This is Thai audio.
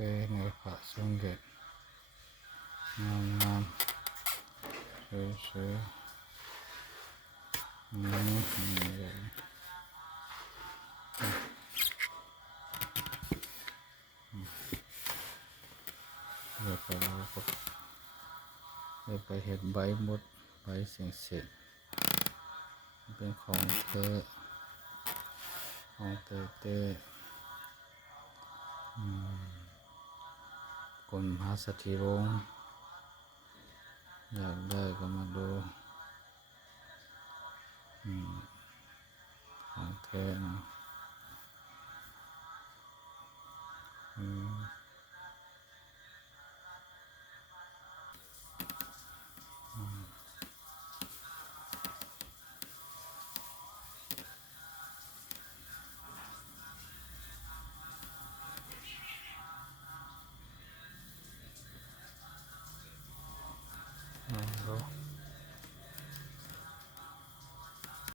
ในพระสมเด็จงามงามสวยๆนี่เลยเดี๋ยวเราก็ไปเห็ดใบมดใบเสียงเสร็จเป็นของเธอของเต้กรมมหาสถิวงศ์อยากได้ก็มาดูของแท้นะดู